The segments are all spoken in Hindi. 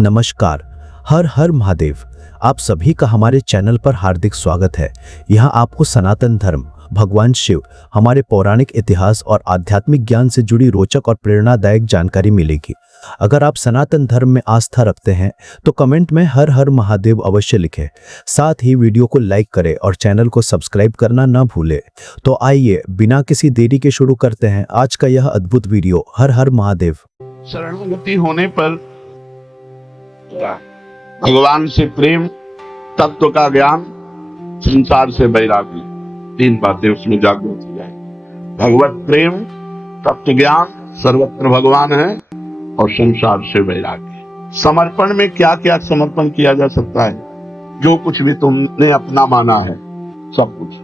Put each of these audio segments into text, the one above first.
नमस्कार। हर हर महादेव। आप सभी का हमारे चैनल पर हार्दिक स्वागत है। यहाँ आपको सनातन धर्म, भगवान शिव, हमारे पौराणिक इतिहास और आध्यात्मिक ज्ञान से जुड़ी रोचक और प्रेरणादायक जानकारी मिलेगी। अगर आप सनातन धर्म में आस्था रखते हैं तो कमेंट में हर हर महादेव अवश्य लिखें। साथ ही वीडियो को लाइक करें और चैनल को सब्सक्राइब करना ना भूलें। तो आइए बिना किसी देरी के शुरू करते हैं आज का यह अद्भुत वीडियो। हर हर महादेव। शरणागति होने पर भगवान से प्रेम, तत्व का ज्ञान, संसार से वैराग्य, तीन बातें उसमें जागृत हो जाए। भगवत प्रेम, तत्व ज्ञान, सर्वत्र भगवान है और संसार से वैराग्य। समर्पण में क्या क्या समर्पण किया जा सकता है? जो कुछ भी तुमने अपना माना है, सब कुछ,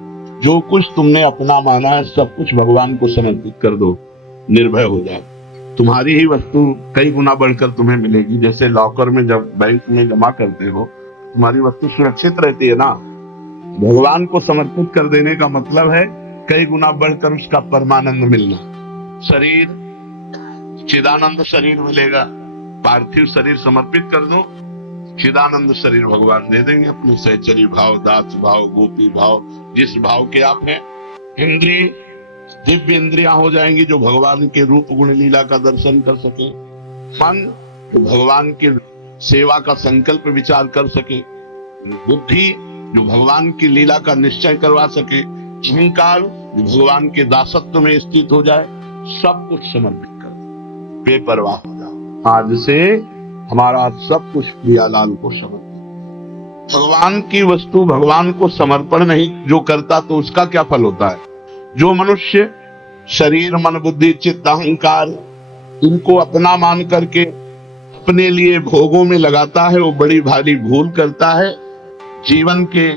जो कुछ तुमने अपना माना है, सब कुछ भगवान को समर्पित कर दो। निर्भय हो जाए। तुम्हारी ही वस्तु कई गुना बढ़कर तुम्हें मिलेगी। जैसे लॉकर में जब बैंक में जमा करते हो, तुम्हारी वस्तु सुरक्षित रहती है ना। भगवान को समर्पित कर देने का मतलब है कई गुना बढ़कर उसका परमानंद मिलना। शरीर, चिदानंद शरीर मिलेगा। पार्थिव शरीर समर्पित कर दो, चिदानंद शरीर भगवान दे देंगे। अपने सहचरी भाव, दास भाव, गोपी भाव, जिस भाव के आप हैं। इंद्रिय, दिव्य इंद्रियां हो जाएंगी जो भगवान के रूप गुण लीला का दर्शन कर सके। मन जो भगवान के सेवा का संकल्प विचार कर सके। बुद्धि जो भगवान की लीला का निश्चय करवा सके। अहंकार जो भगवान के दासत्व में स्थित हो जाए। सब कुछ समर्पित कर दो, बेपरवाह हो जाओ। आज से हमारा सब कुछ प्रियालाल को समर्पित। भगवान की वस्तु भगवान को समर्पण नहीं जो करता तो उसका क्या फल होता है? जो मनुष्य शरीर, मन, बुद्धि, चित्त, अहंकार इनको अपना मान करके अपने लिए भोगों में लगाता है, वो बड़ी भारी भूल करता है। जीवन के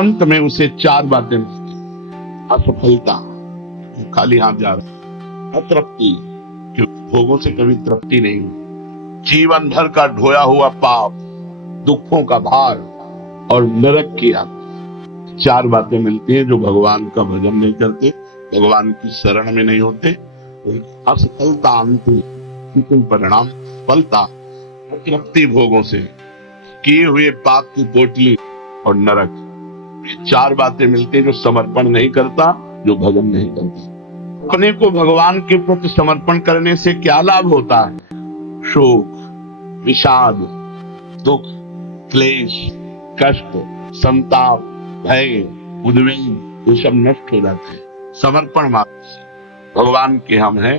अंत में उसे चार बातें मिलती हैं। असफलता, खाली हाथ जा रहा। अतृप्ति, क्योंकि भोगों से कभी तृप्ति नहीं हुई। जीवन भर का ढोया हुआ पाप, दुखों का भार और नरक की आग। चार बातें मिलती हैं जो भगवान का भजन नहीं करते, भगवान की शरण में नहीं होते। असफलता, अंतिम परिणाम फलता, तृप्ति भोगों से, किए हुए पाप की पोटली और नरक। ये चार बातें मिलती हैं जो समर्पण नहीं करता, जो भजन नहीं करता। अपने को भगवान के प्रति समर्पण करने से क्या लाभ होता है? शोक, विषाद, दुख, क्लेश, कष्ट, संताप, भय, उद्वेग, ये सब नष्ट हो जाते हैं समर्पण मात्र से। भगवान के हम हैं,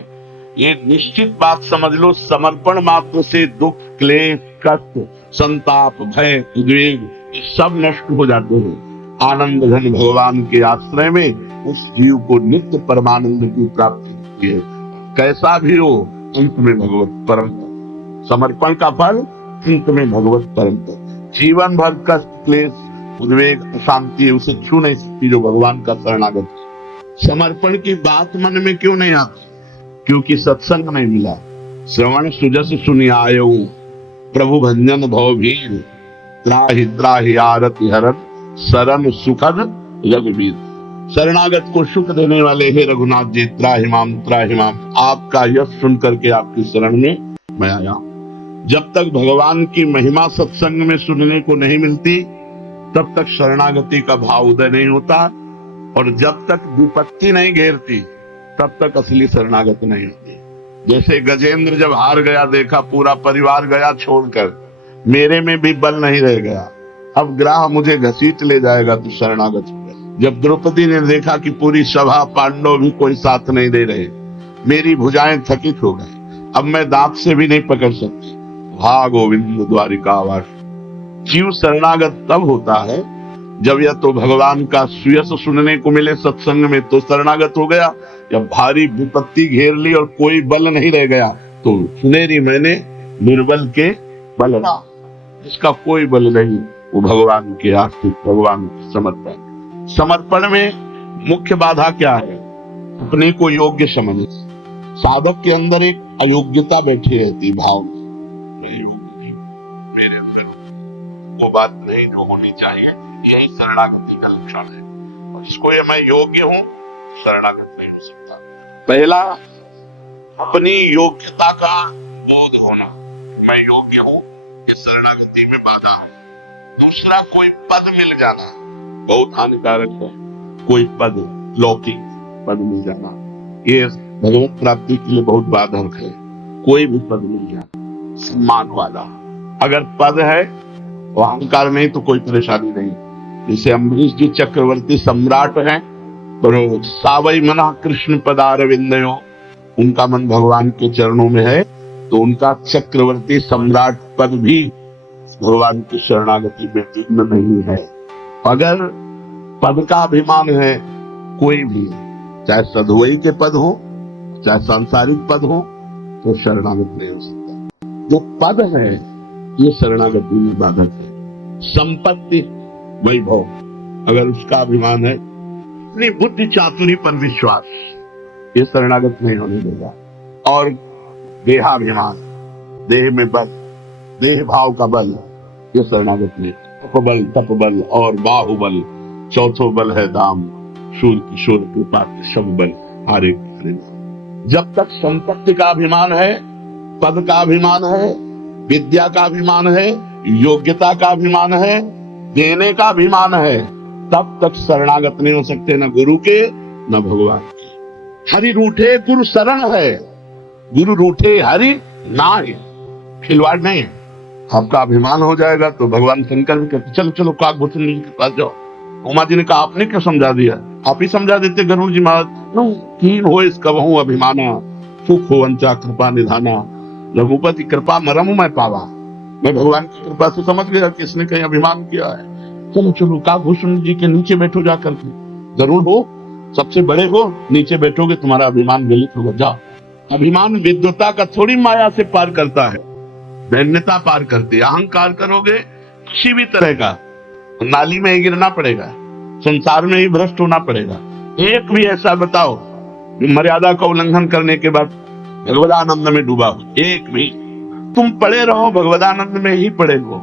ये निश्चित बात समझ लो। समर्पण मात्र से दुख, क्लेश, कष्ट, संताप, भय, उद्वेग ये सब नष्ट हो जाते हैं। आनंद घन भगवान के आश्रय में उस जीव को नित्य परमानंद की प्राप्ति होती है। कैसा भी हो, अंत में भगवत परम पद। समर्पण का फल अंत में भगवत परम पद। जीवन भर कष्ट, क्लेश, उद्वेग, अशांति उसे छू नहीं सकती जो भगवान का शरणागत है। समर्पण की बात मन में क्यों नहीं आती? क्योंकि सत्संग नहीं मिला। श्रवण सुजस सुनि आयो, प्रभु भंजन भव भीर, त्राहि त्राहि आरति हरन, शरण सुखद रघुबीर। शरणागत को सुख देने वाले हे रघुनाथ जी, त्राहि माम त्राहि माम। आपका यश सुन करके आपकी शरण में मैं आया। जब तक भगवान की महिमा सत्संग में सुनने को नहीं मिलती, तब तक शरणागति का भाव उदय नहीं होता। और जब तक विपत्ति नहीं घेरती, तब तक असली शरणागत नहीं होती। जैसे गजेंद्र जब हार गया, देखा पूरा परिवार गया छोड़कर, मेरे में भी बल नहीं रह गया, अब ग्राह मुझे घसीट ले जाएगा, तो शरणागत हो गया। जब द्रौपदी ने देखा कि पूरी सभा, पांडव भी कोई साथ नहीं दे रहे, मेरी भुजाएं थकित हो गए, अब मैं दांत से भी नहीं पकड़ सकती, हा गोविंद द्वारिकावास। जीव शरणागत तब होता है जब या तो भगवान का सुयस सुनने को मिले सत्संग में तो शरणागत हो गया, या भारी विपत्ति घेर ली और कोई बल नहीं रह गया तो सुनेरी मैंने निर्बल के बल ना। जिसका कोई बल नहीं वो भगवान के आश्रित, भगवान के समर्पण। समर्पण में मुख्य बाधा क्या है? अपने को योग्य समझे। साधक के अंदर एक अयोग्यता बैठी रहती, भाव मेरे अंदर वो बात नहीं जो होनी चाहिए। यही शरणागति का लक्षण है। और जिसको ये मैं योग्य हूँ, शरणागत नहीं हो सकता। पहला, अपनी योग्यता का बोध होना। मैं योग्य हूँ, ये शरणागति में बाधा है। दूसरा, कोई पद मिल जाना बहुत हानिकारक है। कोई पद, लौकिक पद मिल जाना, ये भगवत प्राप्ति के लिए बहुत बाधक है। कोई भी पद मिल जाना सम्मान वाला, अगर पद है तो अहंकार नहीं तो कोई परेशानी नहीं। जैसे अम्बरीश जी चक्रवर्ती सम्राट हैं, तो सावई मना कृष्ण पदारविंदयो, उनका मन भगवान के चरणों में है, तो उनका चक्रवर्ती सम्राट पद भी भगवान की शरणागति में विघ्न नहीं है। अगर पद का अभिमान है, कोई भी, चाहे सधुवई के पद हो, चाहे सांसारिक पद हो, तो शरणागत नहीं हो सकता। जो पद है ये शरणागति में बाधक है। संपत्ति, वैभव, अगर उसका अभिमान है, अपनी बुद्धि चातुरी पर विश्वास, ये शरणागत नहीं होने देगा। और देहाभिमान, देह में बल, देह भाव का बल, ये शरणागत नहीं। तपबल, तपबल और बाहुबल, चौथो बल है दाम, शूर किशोर कृपा सब बल हारे हारे। जब तक संपत्ति का अभिमान है, पद का अभिमान है, विद्या का अभिमान है, योग्यता का अभिमान है, देने का अभिमान है, तब तक शरणागत नहीं हो सकते, न गुरु के न भगवान के। हरि रूठे गुरु शरण है, गुरु रूठे हरि नाय, खिलवाड़ नहीं है। आपका अभिमान हो जाएगा तो भगवान शंकर भी कहते चलो चलो काकभूषण जी के पास जाओ। उमा जी ने कहा आपने क्यों समझा दिया, आप ही समझा देते गरुड़ जी महाराज। कीन हो इस कबहू अभिमाना, सुख हो अंचा कृपा निधाना, रघुपति कृपा मरम मैं पावा। मैं भगवान की कृपा से समझ गया कि इसने कहीं अभिमान किया है। चलो चलो काकभूषण जी के नीचे बैठो जाकर के, गरुड़ हो, सबसे बड़े हो, नीचे बैठोगे तुम्हारा अभिमान गलित होगा। जाओ। अभिमान विद्वता का थोड़ी माया से पार करता है, दैन्यता पार करती है। अहंकार करोगे किसी भी तरह का नाली में ही गिरना पड़ेगा, संसार में ही भ्रष्ट होना पड़ेगा। एक भी ऐसा बताओ मर्यादा का उल्लंघन करने के बाद भगवदानंद में डूबा हो, एक भी। तुम पड़े रहो भगवदानंद में ही पड़े हो,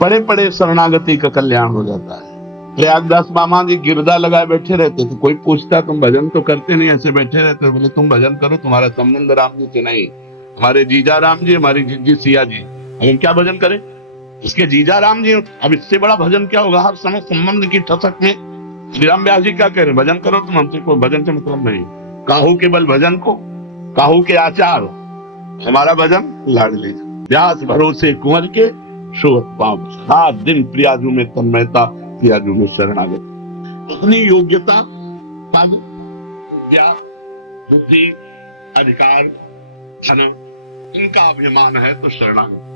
पड़े पड़े शरणागति का कल्याण हो जाता है। प्रयागदास मामा जी गिरदा लगाए बैठे रहते थे, कोई पूछता तुम भजन तो करते नहीं, ऐसे बैठे रहते। बोले तुम भजन करो, तुम्हारा संबंध राम जी से नहीं, हमारे जीजा राम जी, हमारी जीजी सिया जी, हम क्या भजन करें, इसके जीजा राम जी, अब इससे बड़ा भजन क्या होगा। हर समय संबंध की ठसक में श्री राम व्यास जी क्या कह रहे, भजन करो तुम, हमसे कोई भजन से मतलब नहीं। काहू के बल भजन को, काहू के आचार, हमारा भजन लाडली व्यास भरोसे कुंवर के शोभत पाँव, 7 दिन प्रियाजू में तन्मयता, प्रियाजू में शरणागति। अपनी योग्यता, पद, विद्या, बुद्धि, अधिकार, धन, इनका अभिमान है तो शरणागति।